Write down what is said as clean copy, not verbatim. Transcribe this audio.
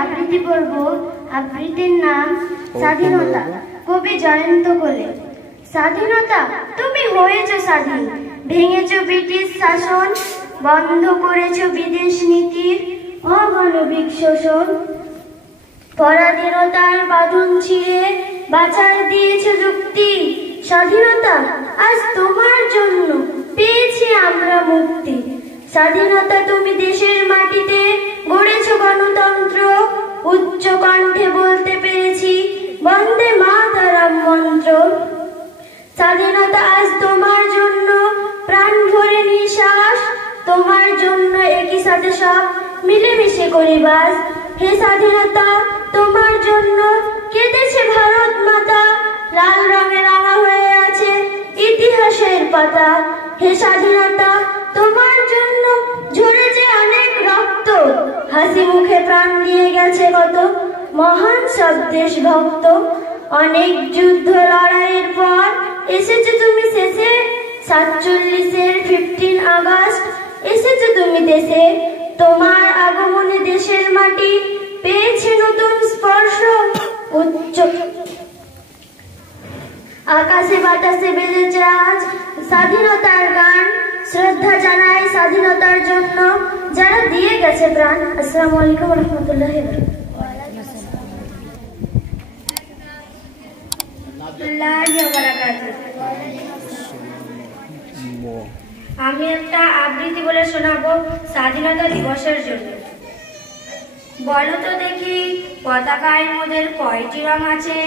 আবৃত্তি পড়ব। আবৃত্তির নাম স্বাধীনতা, কবি জয়ন্ত কোলে। স্বাধীনতা, তুমি হয়েছ স্বাধীন, ভেঙেছ ব্রিটিশ শাসন, বন্ধ করেছ বিদেশ নীতির অমানবিক শোষণ। পরাধীনতার বাঁধন ছিঁড়ে বাঁচার দিয়েছ যুক্তি। স্বাধীনতা, আজ তোমার জন্য পেয়েছি আমরা মুক্তি। স্বাধীনতা, তুমি দেশের মাটিতে গড়েছ গণতন্ত্র, উচ্চ কণ্ঠে বলতে পেরেছি বন্দে মাতরম মন্ত্র। স্বাধীনতা, আজ তোমার জন্য প্রাণ ভরে নিঃশ্বাস, তোমার জন্য একই সাথে সব মিলেমিশে করি বাস। হে স্বাধীনতা, তোমার জন্য কেঁদেছে ভারত মাতা, লাল রঙে রাঙা হয়ে আছে ইতিহাসের পাতা। হে স্বাধীনতা, তোমার জন্য ঝরেছে অনেক রক্ত, হাসি মুখে প্রাণ দিয়ে গেছে কত মহান সব দেশভক্ত। অনেক যুদ্ধ লড়াইয়ের পর এসেছো তুমি শেষে, 47-এর 15 আগস্ট এসেছো তুমি দেশে। তোমার আগমনে দেশের মাটি পেয়েছে নতুন স্পর্শ, উচ্চ আকাশে বাতাসে বেজেছে আজ স্বাধীনতার গান। শ্রদ্ধা জানাই স্বাধীনতার জন্য যারা দিয়ে গেছে প্রাণ। আসসালামু আলাইকুম রহমতুল্লাহ। আমি একটা আবৃত্তি বলে শোনাবো স্বাধীনতা দিবসের জন্য। বলো তো দেখি পতাকায় মোদের কয়টি রং আছে?